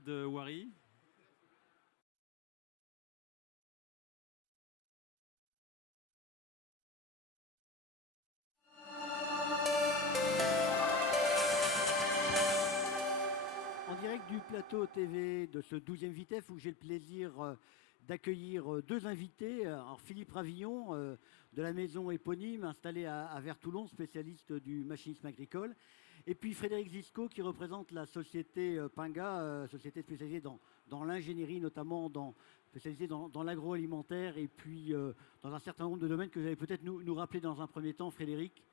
Bernard de Wary. En direct du plateau TV de ce 12e Vitef où j'ai le plaisir d'accueillir deux invités. Alors, Philippe Ravillon de la maison éponyme installée à Vers-Toulon, spécialiste du machinisme agricole. Et puis Frédéric Zisco qui représente la société Pinga, société spécialisée dans l'ingénierie, notamment spécialisée dans l'agroalimentaire et puis dans un certain nombre de domaines que vous allez peut-être nous rappeler dans un premier temps, Frédéric.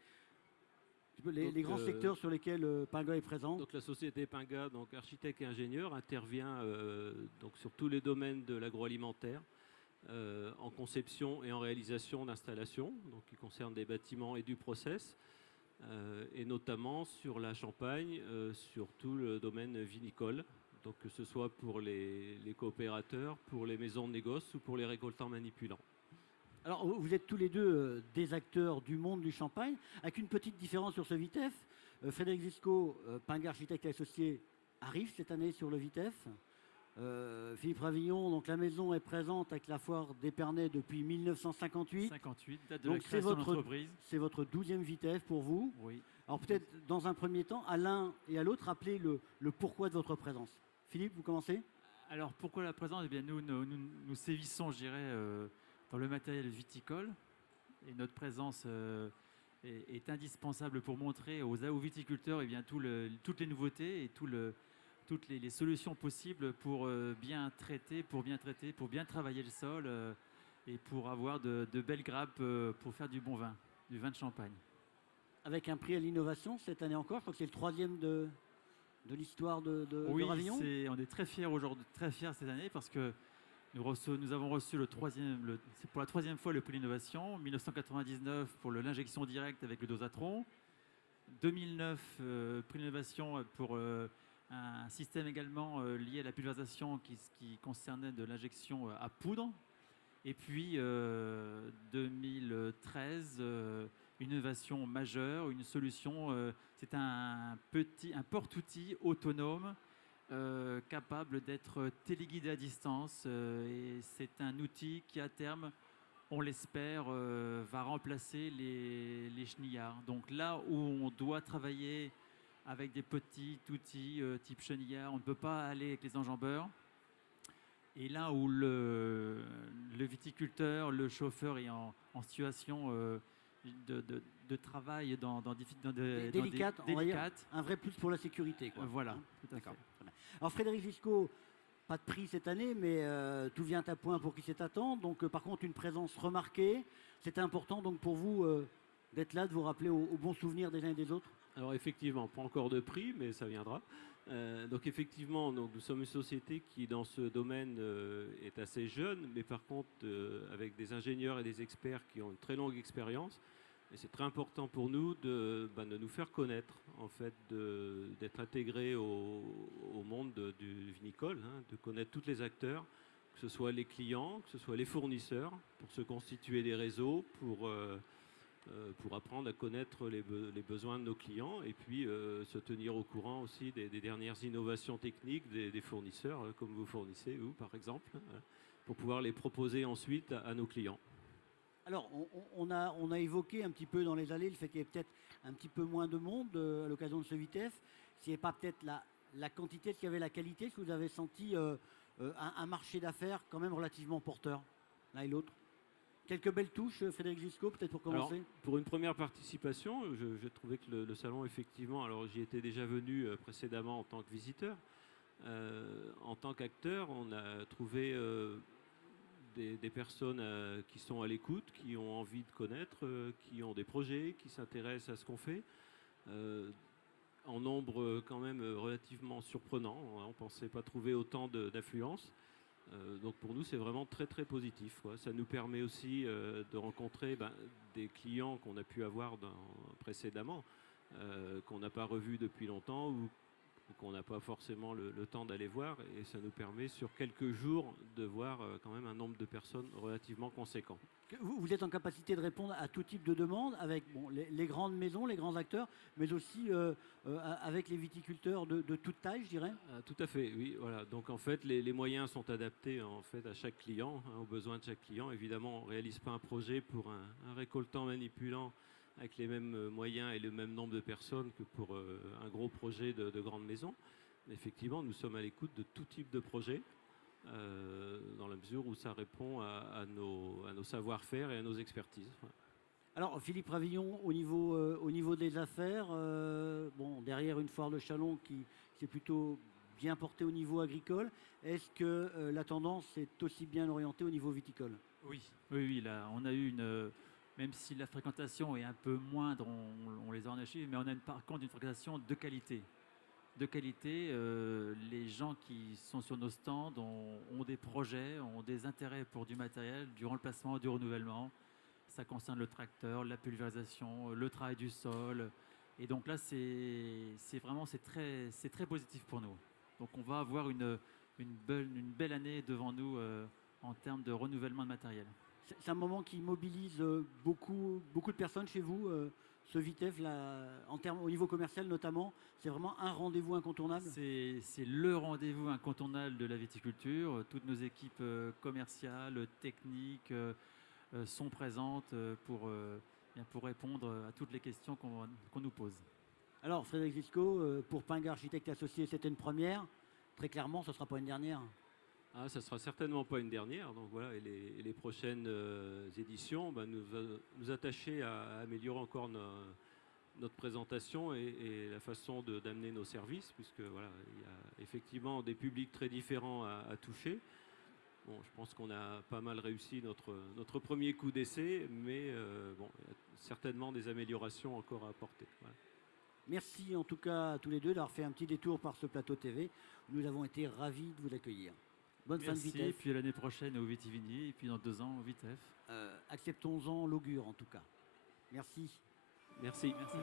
Les grands secteurs sur lesquels Pinga est présent. Donc la société Pinga, donc architecte et ingénieur, intervient donc sur tous les domaines de l'agroalimentaire, en conception et en réalisation d'installations, donc qui concernent des bâtiments et du process, et notamment sur la Champagne, sur tout le domaine vinicole, donc que ce soit pour les coopérateurs, pour les maisons de négoce ou pour les récoltants manipulants. Alors, vous êtes tous les deux des acteurs du monde du champagne, avec une petite différence sur ce Vitef. Frédéric Zisco, Pinga Architecte et Associé, arrive cette année sur le Vitef. Philippe Ravillon, donc la maison est présente avec la foire d'Épernay depuis 1958. 58, date de la création de l'entreprise. C'est votre 12e Vitef pour vous. Oui. Alors peut-être dans un premier temps, à l'un et à l'autre, rappelez le pourquoi de votre présence. Philippe, vous commencez? Alors pourquoi la présence? Eh bien, nous sévissons, je dirais, dans le matériel viticole. Et notre présence est indispensable pour montrer aux viticulteurs eh bien, toutes les nouveautés et toutes les solutions possibles pour bien traiter, pour bien travailler le sol et pour avoir de belles grappes pour faire du bon vin, du vin de Champagne. Avec un prix à l'innovation cette année encore, je crois que c'est le 3e de l'histoire de Ravillon. Oui, on est très fiers aujourd'hui, très fiers cette année parce que nous avons reçu c'est pour la 3e fois le prix d'innovation, 1999 pour l'injection directe avec le dosatron, 2009 prix d'innovation pour un système également lié à la pulvérisation qui concernait de l'injection à poudre, et puis 2013 une innovation majeure, une solution, c'est un porte-outil autonome capable d'être téléguidé à distance et c'est un outil qui à terme, on l'espère, va remplacer les chenillards. Donc là où on doit travailler avec des petits outils type chenillard, on ne peut pas aller avec les enjambeurs. Et là où le viticulteur, le chauffeur est en situation de travail délicate, délicate. Un vrai plus pour la sécurité. Voilà, tout à fait. Alors Frédéric Zisco, pas de prix cette année, mais tout vient à point pour qui s'y attend. Donc par contre, une présence remarquée. C'était important donc pour vous d'être là, de vous rappeler aux bons souvenirs des uns et des autres. Alors effectivement, pas encore de prix, mais ça viendra. Donc effectivement, nous sommes une société qui dans ce domaine est assez jeune, mais par contre avec des ingénieurs et des experts qui ont une très longue expérience. Et c'est très important pour nous de nous faire connaître, en fait, d'être intégrés au monde du vinicole, hein, de connaître tous les acteurs, que ce soit les clients, que ce soit les fournisseurs, pour se constituer des réseaux, pour apprendre à connaître les besoins de nos clients et puis se tenir au courant aussi des dernières innovations techniques des fournisseurs, comme vous fournissez, vous, par exemple, pour pouvoir les proposer ensuite à nos clients. Alors, on a évoqué un petit peu dans les allées le fait qu'il y ait peut-être un petit peu moins de monde à l'occasion de ce Vitef. S'il n'y avait pas peut-être la quantité, s'il y avait la qualité, est-ce que vous avez senti un marché d'affaires quand même relativement porteur, l'un et l'autre? Quelques belles touches, Frédéric Zisco, peut-être pour commencer. Alors, pour une première participation, je trouvais que le salon, effectivement, alors j'y étais déjà venu précédemment en tant que visiteur. En tant qu'acteur, on a trouvé des personnes qui sont à l'écoute, qui ont envie de connaître, qui ont des projets, qui s'intéressent à ce qu'on fait. En nombre quand même relativement surprenant. On ne pensait pas trouver autant d'affluence. Donc pour nous, c'est vraiment très très positif, quoi. Ça nous permet aussi de rencontrer des clients qu'on a pu avoir précédemment, qu'on n'a pas revus depuis longtemps ou qu'on n'a pas forcément le temps d'aller voir, et ça nous permet sur quelques jours de voir quand même un nombre de personnes relativement conséquent. Vous êtes en capacité de répondre à tout type de demande avec les grandes maisons, les grands acteurs, mais aussi avec les viticulteurs de toute taille, je dirais. Tout à fait, oui. Voilà. Donc en fait, les moyens sont adaptés en fait à chaque client, aux besoins de chaque client. Évidemment, on ne réalise pas un projet pour un récoltant manipulant avec les mêmes moyens et le même nombre de personnes que pour un gros projet de grande maison. Mais effectivement, nous sommes à l'écoute de tout type de projet, dans la mesure où ça répond à nos savoir-faire et à nos expertises. Voilà. Alors, Philippe Ravillon, au niveau des affaires, derrière une foire de Châlons qui s'est plutôt bien portée au niveau agricole, est-ce que la tendance est aussi bien orientée au niveau viticole? Oui, oui, là, on a eu même si la fréquentation est un peu moindre, on les a en archives, mais on a par contre une fréquentation de qualité. De qualité, les gens qui sont sur nos stands ont des projets, ont des intérêts pour du matériel, du remplacement, du renouvellement. Ça concerne le tracteur, la pulvérisation, le travail du sol. Et donc là, c'est très positif pour nous. Donc on va avoir une belle année devant nous en termes de renouvellement de matériel. C'est un moment qui mobilise beaucoup de personnes chez vous, ce Vitef, là, au niveau commercial notamment. C'est vraiment un rendez-vous incontournable. C'est le rendez-vous incontournable de la viticulture. Toutes nos équipes commerciales, techniques sont présentes pour répondre à toutes les questions qu'on nous pose. Alors, Frédéric Zisco, pour Pingue Architecte Associé, c'était une première. Très clairement, ce ne sera pas une dernière. Ah, ça ne sera certainement pas une dernière. Donc voilà, et les prochaines éditions, nous attacher à améliorer encore notre présentation et la façon d'amener nos services, puisque voilà, il y a effectivement des publics très différents à toucher. Bon, je pense qu'on a pas mal réussi notre premier coup d'essai, mais il y a certainement des améliorations encore à apporter. Voilà. Merci en tout cas à tous les deux d'avoir fait un petit détour par ce plateau TV. Nous avons été ravis de vous accueillir. Bonne fin de Vitef. Et puis l'année prochaine au Vitivini, et puis dans 2 ans au Vitef. Acceptons-en l'augure en tout cas. Merci. Merci. Merci.